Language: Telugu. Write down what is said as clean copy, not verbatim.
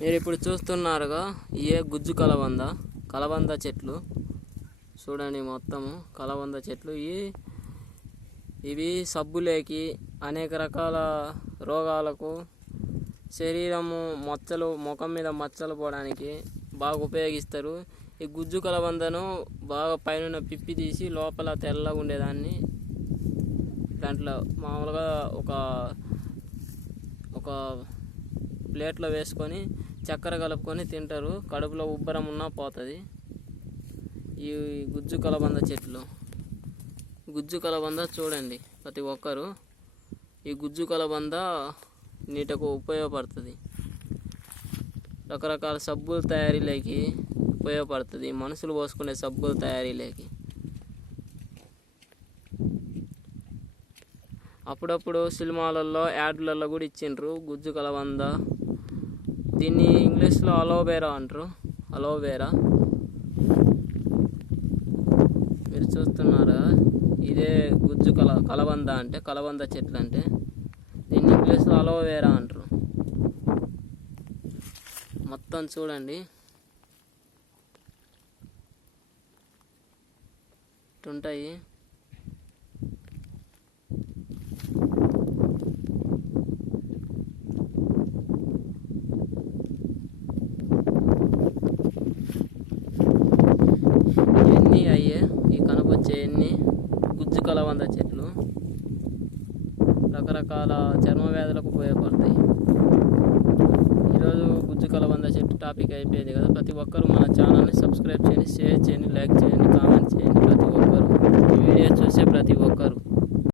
మీరు ఇప్పుడు చూస్తున్నారుగా ఇవే గుజ్జు కలబంద చెట్లు చూడండి. మొత్తము కలబంద చెట్లు ఇవి సబ్బులేకి అనేక రకాల రోగాలకు శరీరము మచ్చలు ముఖం మీద మచ్చలు పోవడానికి బాగా ఉపయోగిస్తారు. ఈ గుజ్జు కలబందను బాగా పైన పిప్పి తీసి లోపల తెల్లగా ఉండేదాన్ని దాంట్లో మామూలుగా ఒక ప్లేట్లో వేసుకొని చక్కెర కలుపుకొని తింటారు. కడుపులో ఉబ్బరం ఉన్నా పోతుంది. ఈ గుజ్జు కలబంద చూడండి ప్రతి ఒక్కరు. ఈ గుజ్జు కలబంద నీటకు ఉపయోగపడుతుంది. రకరకాల సబ్బుల తయారీలోకి ఉపయోగపడుతుంది. మనుషులు పోసుకునే సబ్బుల తయారీలోకి అప్పుడప్పుడు సినిమాలలో యాడ్లలో కూడా ఇచ్చిండ్రు గుజ్జు కలబంద. దీన్ని ఇంగ్లీష్లో అలోవెరా అంటారు. అలోవెరా మీరు చూస్తున్నారా, ఇదే గుజ్జు కలబంద అంటే కలబంద చెట్లు అంటే దీన్ని ఇంగ్లీష్లో అలోవెరా అంటారు. మొత్తం చూడండి ఇటుంటాయి. ఇవన్నీ అయ్యే ఈ కనపొచ్చే ఎన్ని గుజ్జు కలబంద చెట్లు రకరకాల చర్మ వ్యాధులకు ఉపయోగపడతాయి. ఈరోజు గుజ్జు కలబంద చెట్టు టాపిక్ అయిపోయింది కదా. ప్రతి ఒక్కరూ మన ఛానల్ని సబ్స్క్రైబ్ చేయండి, షేర్ చేయండి, లైక్ చేయండి, కామెంట్ చేయండి. ప్రతి ఒక్కరు ఈ వీడియో చూసే ప్రతి ఒక్కరు